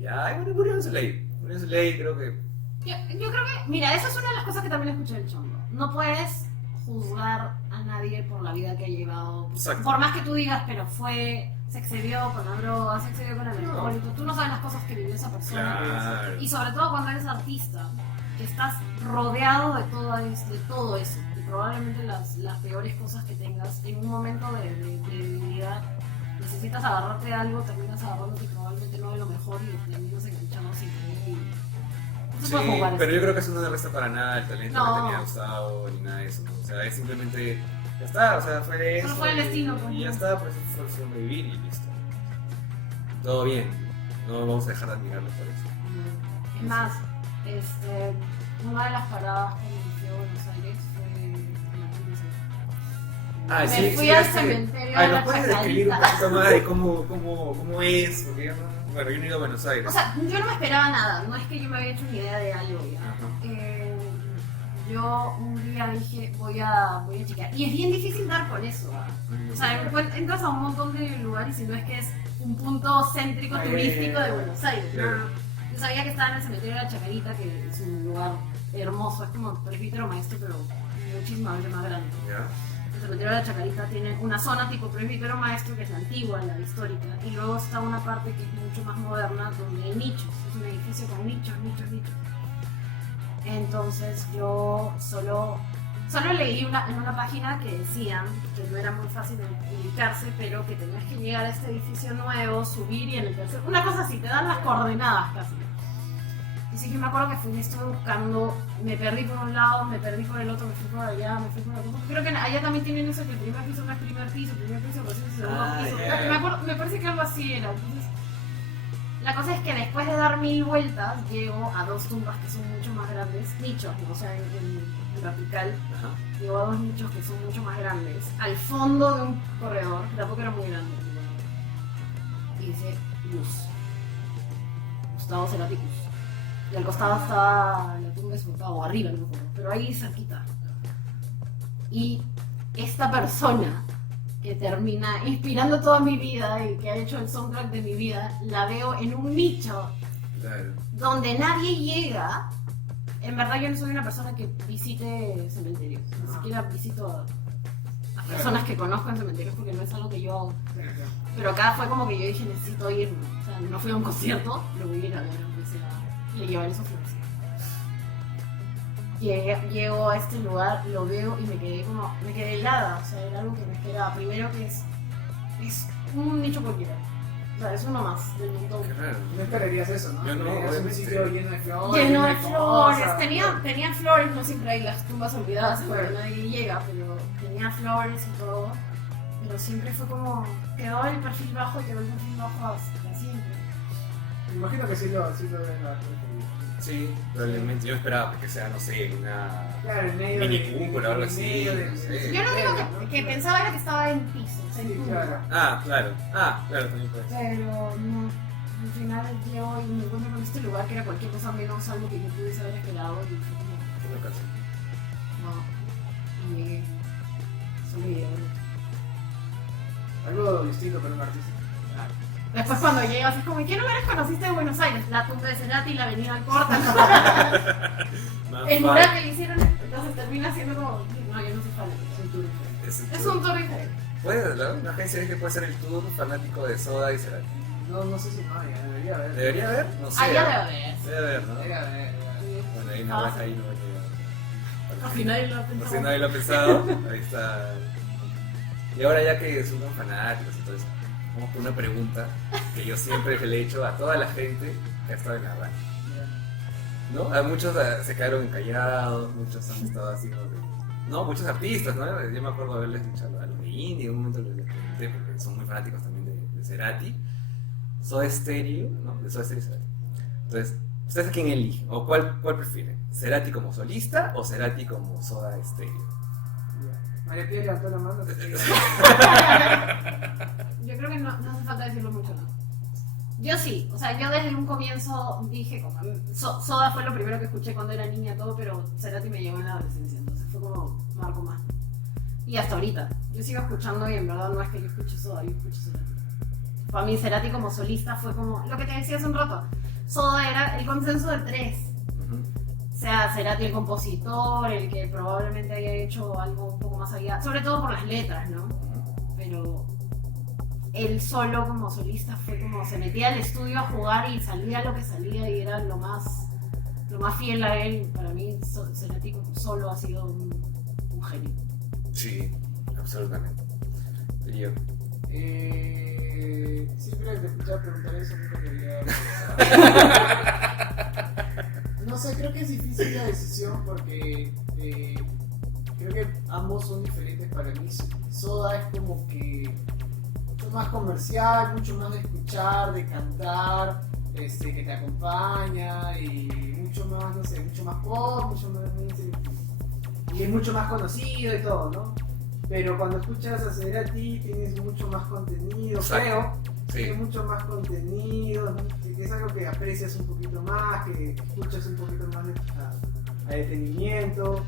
Ya, bueno, murió en su ley. Murió en su ley, creo que. Yo creo que, mira, esa es una de las cosas que también escuché del Chombo. No puedes juzgar a nadie por la vida que ha llevado. Exacto. Por más que tú digas, pero se excedió con la droga, se excedió con el alcohol y tú no sabes las cosas que vivió esa persona. Claro. Y sobre todo cuando eres artista, que estás rodeado de todo eso. Y probablemente las peores cosas que tengas en un momento de debilidad, necesitas agarrarte de algo, terminas agarrándote probablemente no de lo mejor y terminas enganchando sin querer. No se Sí, puede jugar pero eso. yo creo que eso no le resta para nada el talento No. que tenía Gustavo ni nada de eso, ¿no? O sea, es simplemente. Ya está, o sea, fue eso. Solo fue el destino, pues, y ya ¿no? está, pues fue sobrevivir y listo. Todo bien. No vamos a dejar de admirarlo por eso. Es más, una de las paradas cuando me fui a Buenos Aires fue en la Plaza. Me fui al cementerio Ay, de ¿nos la puedes describir un Chacarita. poquito más de cómo es? Porque yo no. Bueno, yo no he ido a Buenos Aires. O sea, yo no me esperaba nada, no es que yo me había hecho una idea de algo ya. Ajá. Yo un día dije, voy a chequear. Y es bien difícil dar con eso. ¿Ah? O sea, entras a un montón de lugares y no es que es un punto céntrico Ay, turístico de Buenos Aires. claro. No. Yo sabía que estaba en el cementerio de la Chacarita, que es un lugar hermoso, es como el presbítero maestro, pero muchísimas veces más grande. ¿Ya? El cementerio de la Chacarita tiene una zona tipo presbítero maestro, que es la antigua, la histórica, y luego está una parte que es mucho más moderna, donde hay nichos. Es un edificio con nichos. Entonces yo solo leí en una página que decían que no era muy fácil de ubicarse, pero que tenías que llegar a este edificio nuevo, subir y en el tercer... Una cosa así, te dan las coordenadas casi. Así que me acuerdo que fui y estuve buscando, me perdí por un lado, me perdí por el otro, me fui por allá, me fui por el otro. Creo que allá también tienen eso, que el primer piso no es primer piso recién es segundo piso. Yeah. Me parece que algo así era. Entonces, la cosa es que después de dar 1000 vueltas, llego a 2 tumbas que son mucho más grandes, nichos, ¿no? O sea, en vertical. Ajá. Llego a 2 nichos que son mucho más grandes, al fondo de un corredor, que tampoco era muy grande. Y dice Luz. Gustavo Cerati Luz. Y al costado estaba la tumba de su papá, o arriba, no me acuerdo, pero ahí cerquita. Y esta persona que termina inspirando toda mi vida y que ha hecho el soundtrack de mi vida, la veo en un nicho Claro. donde nadie llega. En verdad yo no soy una persona que visite cementerios, ni siquiera visito las personas que conozco en cementerios porque no es algo que yo hago. Pero acá fue como que yo dije, necesito irme. O sea, no fui a un concierto, lo voy a ir a ver, aunque sea, y le llevaré su flores. Llego a este lugar, lo veo y me quedé helada. O sea, era algo que me esperaba. Primero que es un nicho cualquiera. O sea, es uno más del montón. Qué raro. No esperarías eso, ¿no? Yo no, Es un obviamente. sitio lleno de flores. Lleno de flores, cosas. tenía flores, no siempre hay las tumbas olvidadas Claro. porque nadie llega, pero tenía flores y todo. Pero siempre fue como, quedó el perfil bajo y quedó el perfil bajo hasta siempre. Me imagino que sí lo deben haber. Sí, probablemente. Yo esperaba que sea, no sé, una Claro, en medio mini de- cúpula o algo en así. medio de- No sé. Yo lo único que pensaba era que estaba en piso, o sea, en Sí, tumba. claro. Claro, también puede ser. Pero no, al final llego y me encuentro con este lugar que era cualquier cosa menos algo que yo pudiese haber esperado y fue como, Una canción. no, y llegué, solo llegué. Algo distinto para un artista. Después cuando llegas es como, ¿y qué lugares conociste de Buenos Aires? La tumba de Cerati y la avenida Alcorta. Más El fácil. mural que le hicieron, entonces termina siendo como, no, yo no soy fan, es un tour diferente. Es Es un tour diferente. Puede, ¿no? Una agencia dice que puede ser el tour fanático de Soda y Cerati. No sé si no, ya debería haber. ¿Debería haber? No sé. Allá debe haber. Debe haber, ¿no? Debería haber. Bueno, ahí no va a llegar. Al final lo Por si pensaba. nadie lo ha pensado, ahí está. Y ahora ya que son tan fanáticos y todo eso, vamos con una pregunta que yo siempre le he hecho a toda la gente que ha estado en la radio. ¿No? A muchos se quedaron callados, muchos han estado así como de... No, muchos artistas, ¿no? Yo me acuerdo haberles escuchado a los de Indie, en un momento les pregunté, porque son muy fanáticos también de Cerati. Soda Stereo, ¿no? De Soda Stereo y Cerati. Entonces, ¿ustedes a quién eligen? ¿O cuál prefieren? ¿Cerati como solista o Cerati como Soda Stereo? María Pía levantó la mano. Yo creo que no hace falta decirlo mucho, ¿no? Yo sí, o sea, yo desde un comienzo dije, como, Soda fue lo primero que escuché cuando era niña, todo, pero Cerati me llegó en la adolescencia, entonces fue como marco más. Y hasta ahorita, yo sigo escuchando y en verdad no es que yo escuche Soda, yo escucho Cerati. Para mí Cerati como solista fue como, lo que te decía hace un rato, Soda era el consenso de tres. O sea, Cerati el compositor, el que probablemente haya hecho algo un poco más allá, sobre todo por las letras, ¿no? Pero él solo como solista fue como, se metía al estudio a jugar y salía lo que salía y era lo más fiel a él. Para mí Cerati solo ha sido un genio. Sí, absolutamente. Y yo. Siempre te escuchaba preguntar eso, nunca quería. No sé, creo que es difícil la decisión porque creo que ambos son diferentes para mí. Soda es como que mucho más comercial, mucho más de escuchar, de cantar, que te acompaña y mucho más, no sé, mucho más pop, mucho más, no sé, y es mucho más conocido y todo, ¿no? Pero cuando escuchas a Cerati tienes mucho más contenido, Exacto. creo. Sí. Tiene mucho más contenido, ¿no? Que es algo que aprecias un poquito más, que escuchas un poquito más a detenimiento.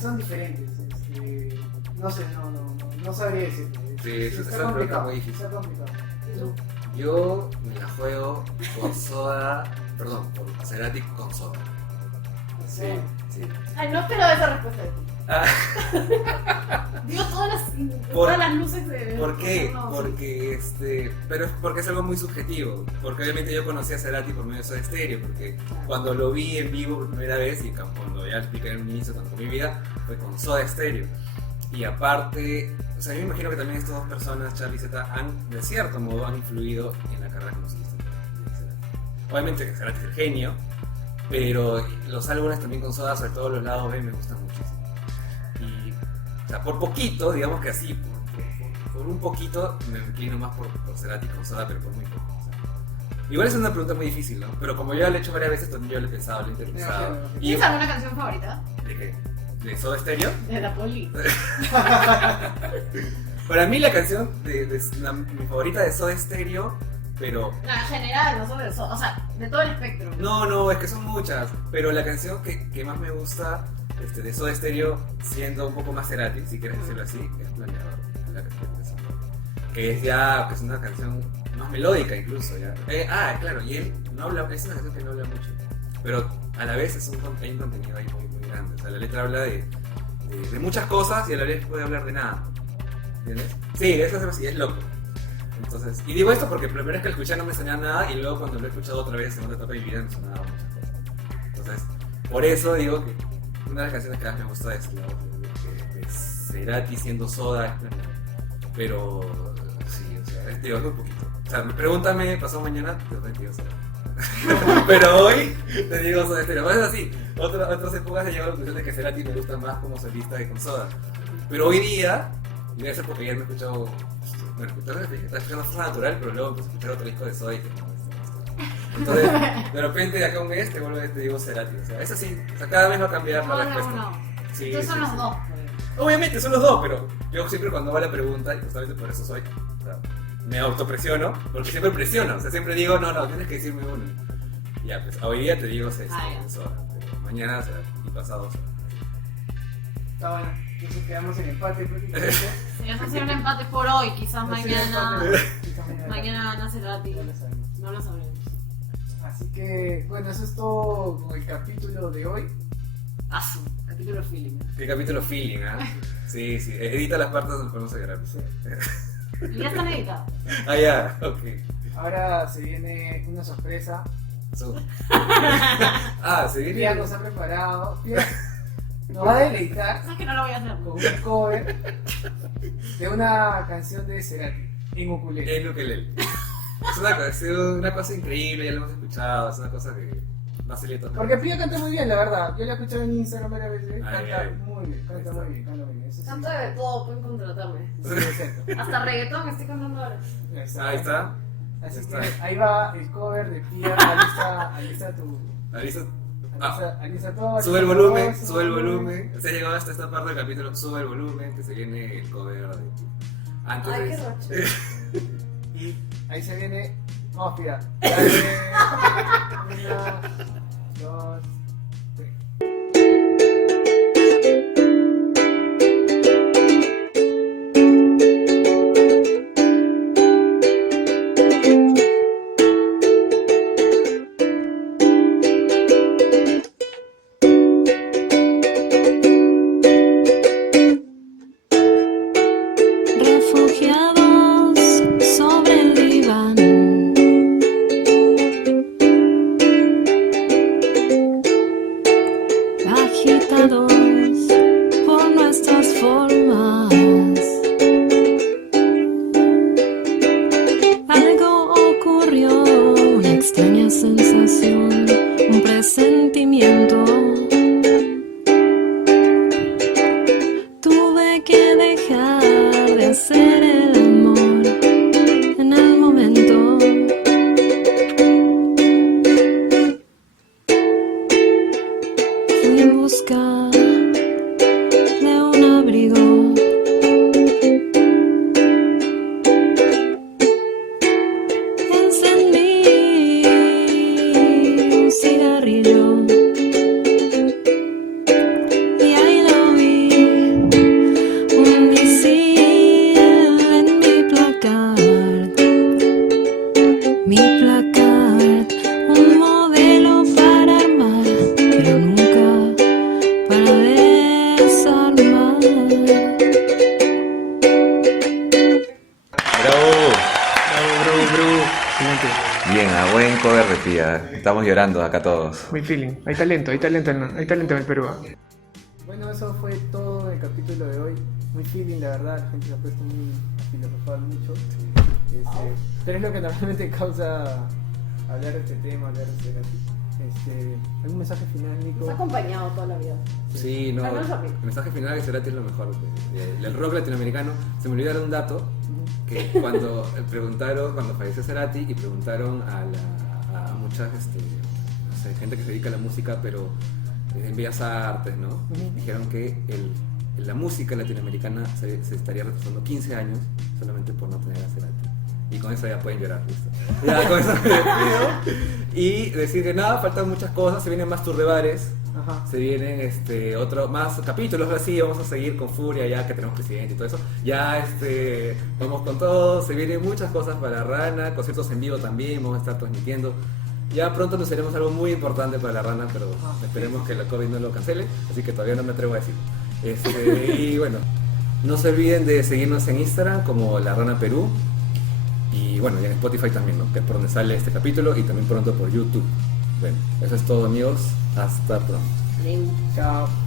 Son diferentes. No sé, no sabría decirte. Sí, esa es una pregunta muy difícil. Está complicado. ¿Y tú? Yo me la juego por Soda, perdón, por Cerati con Soda. Sí. Sí. Ay, no esperaba esa respuesta de ti. Ah, Digo todas las luces de... ¿Por qué? No, sí. Porque pero es porque es algo muy subjetivo. Porque obviamente yo conocí a Cerati por medio de Soda Stereo, porque cuando lo vi en vivo por primera vez y cuando ya expliqué en un inicio tanto mi vida, fue con Soda Stereo. Y aparte, o sea, yo me imagino que también estas dos personas, Charly y Zeta, de cierto modo han influido en la carrera como solista de Cerati. Obviamente Cerati es el genio, pero los álbumes también con Soda, sobre todo los lados B, me gustan muchísimo. Y, o sea, por poquito, digamos que así, por un poquito me inclino más por Cerati con Soda, pero por muy poco. O sea. Igual es una pregunta muy difícil, ¿no? Pero como yo ya lo he hecho varias veces, también yo lo he pensado, lo he interiorizado. Y ¿Tienes alguna canción favorita? ¿de qué? ¿De Soda Stereo? De la Poli. Para mí la canción mi favorita de Soda Stereo, pero... No, en general, no solo de eso, o sea, de todo el espectro. No, es que son muchas, pero la canción que más me gusta de Soda Stereo, siendo un poco más Cerati, si quieres decirlo así, es Planeador, la canción. Que es ya, que es una canción más melódica incluso, ya. Claro, y él no habla, es una canción que no habla mucho, pero a la vez hay un contenido ahí muy, muy grande. O sea, la letra habla de de muchas cosas y a la vez puede hablar de nada. ¿Entiendes? Sí, eso es así, es loco. Entonces, y digo esto porque la primera vez que lo escuché no me sonaba nada y luego cuando lo he escuchado otra vez en otra etapa de mi vida me sonaba muchas cosas. Entonces, por eso digo que una de las canciones que más me gusta es la de Cerati siendo Soda, es plena. Pero sí, o sea, digo, un poquito. O sea, pregúntame, pasado mañana, te doy que yo Soda. Pero hoy te digo Soda Stereo. Es así, otras épocas he llegado a la conclusión de que Cerati me gusta más como solista que con Soda. Pero hoy día, y debe ser porque ayer me he escuchado, estaba escuchando Fuerza Natural, pero luego empecé a escuchar otro disco de Soda y que no, entonces, de repente de acá a un mes te vuelvo a te digo Cerati. O sea, es así, o sea, cada vez va a cambiar la respuesta. Sí, entonces son los dos. Obviamente son los dos, pero yo siempre cuando va la pregunta, y justamente por eso soy, o sea, me autopresiono, porque siempre presiono, o sea, siempre digo, no, tienes que decirme uno. Ya, pues hoy día te digo Soda, pero mañana, o sea, y pasado Soda. Está bueno, entonces quedamos en empate prácticamente. Si vas a hacer un empate por hoy, quizás mañana gana Cerati. No lo sabemos. Así que, bueno, eso es todo con el capítulo de hoy. Capítulo feeling. ¿Qué capítulo feeling, Sí, edita las partes donde podemos llorar. Sí. Y ya están editados. Ya, ok. Ahora se viene una sorpresa. Se viene. Pia nos ha preparado. Pia nos va a deleitar. ¿Sabes que no lo voy a hacer? Con un cover de una canción de Cerati en ukulele. En ukulele. Es una cosa increíble, ya lo hemos escuchado, es una cosa que va a salir todo. Porque Pia canta muy bien, la verdad. Yo la he escuchado en Instagram varias veces. Canta ay. muy bien, canta muy bien. Eso sí. Canta de todo, pueden contratarme. Sí, exacto. Hasta reggaetón estoy cantando ahora. Ahí está. Así Ahí que está. ahí va el cover de Pia. Alista tu. Alista todo. Sube el volumen. Se ha llegado hasta esta parte del capítulo, sube el volumen, que se viene el cover de antes Ay, de qué eso. roche. Y ahí se viene. Vamos, Pia. 1, 2, 3. Refugiados sobre el diván, agitados por nuestras formas. Algo ocurrió, una extraña sensación, un presentimiento. Tuve que dejar de hacer el amor en el momento. Fui en busca de un abrigo. Encendí un cigarrillo y ahí lo vi. Un misil en mi placard, un modelo para armar, pero nunca para desarmar. Bravo. Excelente. Bien, a buen cover de Pia. Estamos llorando acá todos. Muy feeling. Hay talento en el Perú. Bueno, eso fue todo el capítulo de hoy. Muy feeling, la verdad. La gente se ha puesto muy a filosofar mucho. Pero es lo que normalmente causa hablar de este tema, hablar de Cerati. ¿Algún mensaje final, Nico? Nos ha acompañado toda la vida. Sí, no. Al menos a mí. El mensaje final de Cerati es lo mejor. El rock latinoamericano. Se me olvidó dar un dato. Que cuando falleció Cerati y preguntaron a muchas no sé, gente que se dedica a la música, pero en Bellas Artes, ¿no? Dijeron que la música latinoamericana se estaría retrasando 15 años solamente por no tener a Cerati. Y con eso ya pueden llorar, listo. Ya con eso me despido. Y decir que nada, faltan muchas cosas, se vienen más tour de bares. Ajá. Se vienen más capítulos así, vamos a seguir con Furia ya que tenemos presidente y todo eso. Ya vamos con todo, se vienen muchas cosas para Rana, conciertos en vivo también, vamos a estar transmitiendo. Ya pronto nos haremos algo muy importante para la Rana, pero esperemos que la COVID no lo cancele, así que todavía no me atrevo a decir. Y bueno, no se olviden de seguirnos en Instagram como La Rana Perú. Y bueno, y en Spotify también, ¿no? Que es por donde sale este capítulo, y también pronto por YouTube. Bueno, eso es todo, amigos. Hasta pronto. Adeu. Chao.